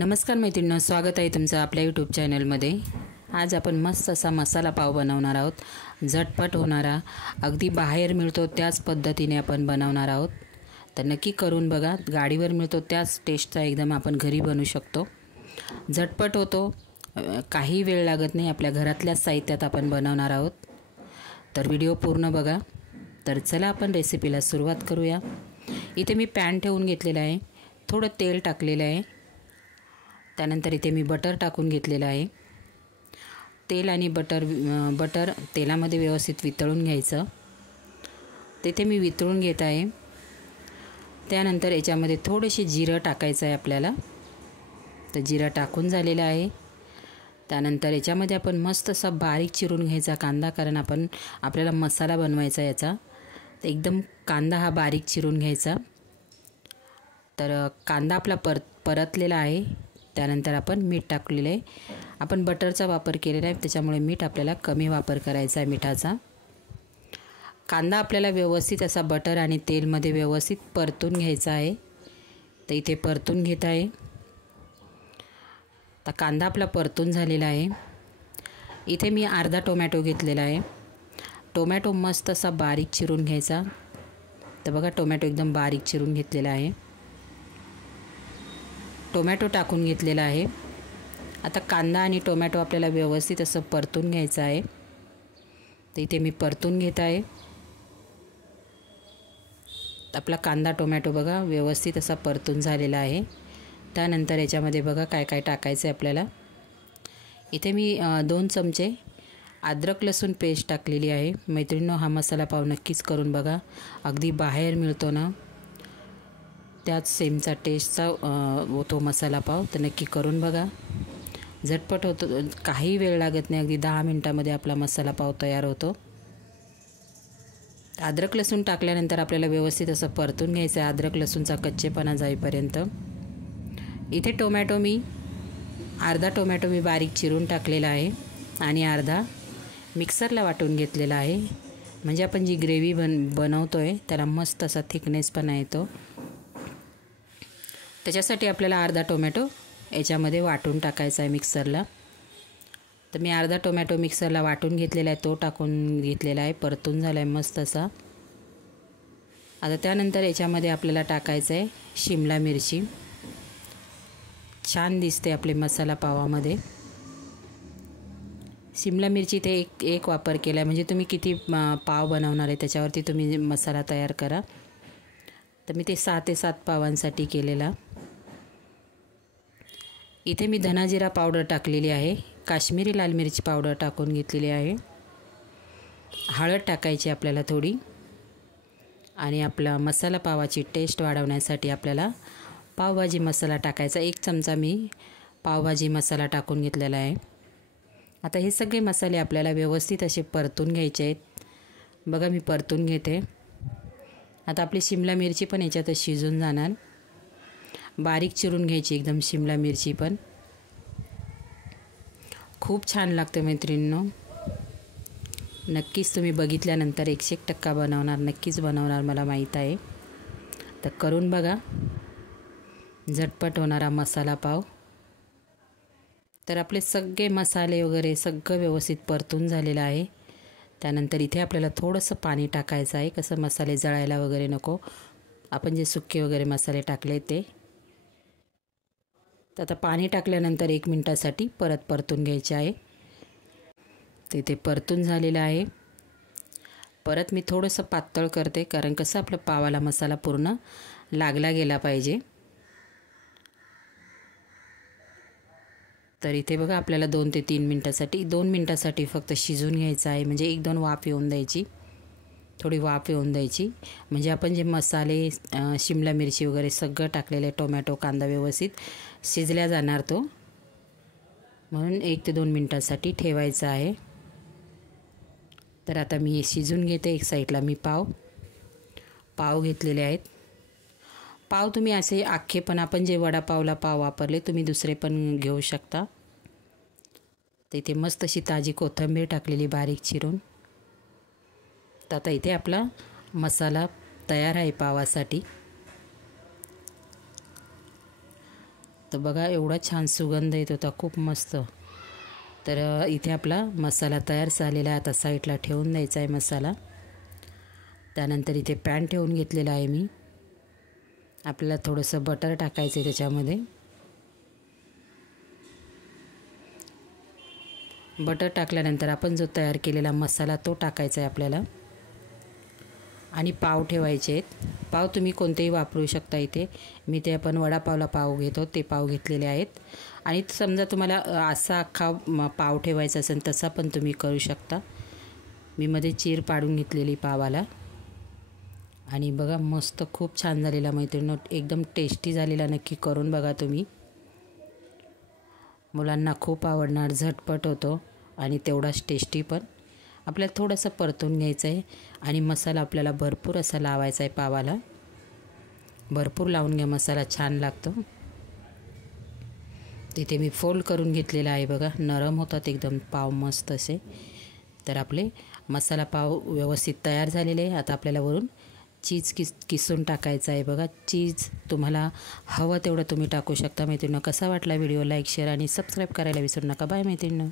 नमस्कार मैत्रिणींनो, स्वागत आहे तुमचं आपल्या यूट्यूब चॅनलमध्ये। आज आपण मस्त असा मसाला पाव बनवणार आहोत। झटपट होणारा, अगदी बाहेर मिळतो त्याच पद्धतीने आपण बनवणार आहोत। तर नक्की करून बघा। गाडीवर मिळतो त्याच टेस्टचा एकदम आपण घरी बनवू शकतो। झटपट होतो, काही वेळ लागत नाही। आपल्या घरातल्याच साहित्यात आपण बनवणार आहोत। तर व्हिडिओ पूर्ण बघा। तर चला आपण रेसिपीला सुरुवात करूया। इथे मी पॅन ठेवून घेतलेला आहे, थोडं तेल टाकलेलं आहे। त्यानंतर इथे मी बटर टाकून घेतलेलं आहे। तेल आणि बटर तेलामध्ये व्यवस्थित वितळून घ्यायचं। तिथे मी वितळून घेत आहे। त्यानंतर याच्यामध्ये थोडेसे जिरं टाकायचं आहे आपल्याला। तर जिरं टाकून झालेलं आहे। त्यानंतर याच्यामध्ये आपण मस्त असा बारीक चिरून घ्यायचा कांदा, कारण आपल्याला मसाला बनवायचा याचा। तर एकदम कांदा हा बारीक चिरून घ्यायचा। तर कांदा आपला परतलेला आहे। त्यानंतर आपण मीठ टाकलेलं आहे। आपण बटरचा वापर केलेला आहे, त्याच्यामुळे मीठ आपल्याला कमी वापर करायचा आहे मिठाचा। कांदा आपल्याला व्यवस्थित असा बटर आणि तेलमध्ये व्यवस्थित परतून घ्यायचा आहे। तर इथे परतून घेत आहे। तर कांदा आपला परतून झालेला आहे। इथे मी अर्धा टोमॅटो घेतलेला आहे। टोमॅटो मस्त असा बारीक चिरून घ्यायचा। तर बघा, टोमॅटो एकदम बारीक चिरून घेतलेला आहे। टोमॅटो टाकून घेतलेला आहे। आता कांदा आणि टोमॅटो आपल्याला व्यवस्थित असं परतून घ्यायचं आहे। तर इथे मी परतून घेत आहे। आपला कांदा टोमॅटो बघा व्यवस्थित असा परतून झालेला आहे। त्यानंतर याच्यामध्ये बघा काय काय टाकायचं आहे आपल्याला। इथे मी 2 चमचे अद्रक लसूण पेस्ट टाकलेली आहे। मैत्रिणींनो, हा मसाला पाव नक्कीच करून बघा। अगदी बाहेर मिळतो ना त्याच सेमचा टेस्टचा होतो मसाला पाव। तर नक्की करून बघा। झटपट होतो, काही वेळ लागत नाही। अगदी 10 मिनिटांमध्ये आपला मसाला पाव तयार होतो। अद्रक लसूण टाकल्यानंतर आपल्याला व्यवस्थित असं परतून घ्यायचं आहे, अद्रक लसूणचा कच्चेपणा जाईपर्यंत। इथे अर्धा टोमॅटो मी बारीक चिरून टाकलेला आहे आणि अर्धा मिक्सरला वाटून घेतलेला आहे। म्हणजे आपण जी ग्रेव्ही बनवतो आहे त्याला मस्त असा थिकनेसपणा येतो। त्याच्यासाठी आपल्याला अर्धा टोमॅटो याच्यामध्ये वाटून टाकायचा आहे मिक्सरला। तर मी अर्धा टोमॅटो मिक्सरला वाटून घेतलेला आहे, तो टाकून घेतलेला आहे, परतून झाला आहे मस्त असा। आता त्यानंतर याच्यामध्ये आपल्याला टाकायचं आहे शिमला मिरची। छान दिसते आपले मसाला पावामध्ये। शिमला मिरची ते एक वापर केला आहे, म्हणजे तुम्ही किती पाव बनवणार आहे त्याच्यावरती तुम्ही मसाला तयार करा। तर मी ते 6 ते 7 पावांसाठी केलेला। इथे मी धना जिरा पावडर टाकलेली आहे, काश्मीरी लाल मिरची पावडर टाकून घेतलेली आहे। हळद टाकायची आपल्याला थोडी, आणि आपला मसाला पावाची टेस्ट वाढवण्यासाठी आपल्याला पावभाजी मसाला टाकायचा। 1 चमचा मी पावभाजी मसाला टाकून घेतलेला आहे। आता हे सगळे मसाले आपल्याला व्यवस्थित असे परतून घ्यायचे आहेत। बघा, मी परतून घेते। आता आपली शिमला मिरची पण याच्यात शिजून जाणार। बारीक चिरून घ्यायची एकदम शिमला मिरची पण। खूप छान लागते मैत्रिणींनो, नक्कीच तुम्ही बघितल्यानंतर 101% बनवणार, नक्कीच बनवणार, मला माहीत आहे। तर करून बघा, झटपट होणारा मसाला पाव। तर आपले सगळे मसाले वगैरे सगळं व्यवस्थित परतून झालेलं आहे। त्यानंतर इथे आपल्याला थोडंसं पाणी टाकायचं आहे, कसं मसाले जळायला वगैरे नको। आपण जे सुके वगैरे मसाले टाकले ते। तर आता पाणी टाकल्यानंतर 1 मिनिटासाठी परत परतून घ्यायचे आहे। ते परतून झालेलं आहे। परत मी थोडंसं पातळ करते, कारण कसं आपलं पावाला मसाला पूर्ण लागला गेला पाहिजे। तर इथे बघा आपल्याला 2 ते 3 मिनिटासाठी 2 मिनिटासाठी फक्त शिजून घ्यायचं आहे, म्हणजे 1-2 वाफ येऊन द्यायची, थोडी वाफ येऊन द्यायची। म्हणजे आपण जे मसाले शिमला मिरची वगैरे सगळं टाकलेले, टोमॅटो कांदा व्यवस्थित शिजल्या जाणार तो, म्हणून 1 ते 2 मिनिटासाठी ठेवायचं आहे। तर आता मी शिजून घेते। एक साईडला मी पाव घेतलेले आहेत। पाव तुम्ही असे अख्खे पण, आपण जे वडापावला पाव वापरले तुम्ही दुसरे पण घेऊ शकता। तर इथे मस्त अशी ताजी कोथिंबीर टाकलेली बारीक चिरून। तर आता इथे आपला मसाला तयार आहे पावासाठी। तर बघा एवढा छान सुगंध येत होता, खूप मस्त. तर इथे आपला मसाला तयार झालेला आहे. आता साईडला ठेवून द्यायचा आहे मसाला. त्यानंतर इथे पॅन ठेवून घेतलेला आहे मी. आपल्याला थोडंसं बटर टाकायचं आहे त्याच्यामध्ये. बटर टाकल्यानंतर आपण जो तयार केलेला मसाला तो टाकायचा आहे आपल्याला. आणि पाव ठेवायचे आहेत. पाव तुम्ही कोणतेही वापरू शकता. इथे मी ते आपण वडापावला पाव घेतो ते पाव घेतलेले आहेत. आणि समजा तुम्हाला असा अख्खा पाव ठेवायचा असेल तसा पण तुम्ही करू शकता. मी मध्ये चीर पाडून घेतलेली पावाला. आणि बघा मस्त खूप छान झालेला मैत्रिणी, एकदम टेस्टी झालेला. नक्की करून बघा तुम्ही. मुलांना खूप आवडणार, झटपट होतो आणि तेवढाच टेस्टी पण. आपल्याला थोडंसं परतून घ्यायचं आहे आणि मसाला आपल्याला भरपूर असा लावायचा आहे पावाला. भरपूर लावून घ्या, मसाला छान लागतो. तिथे मी फोल्ड करून घेतलेला आहे बघा, नरम होतात एकदम पाव मस्त असे. तर आपले मसाला पाव व्यवस्थित तयार झालेले आहे. आता आपल्याला वरून चीज किसून टाकायचं आहे बघा. चीज तुम्हाला हवं तेवढं तुम्ही टाकू शकता. मैत्रिणींनो, कसा वाटला व्हिडिओ लाईक शेअर आणि सबस्क्राईब करायला विसरू नका. बाय मैत्रिणींनो.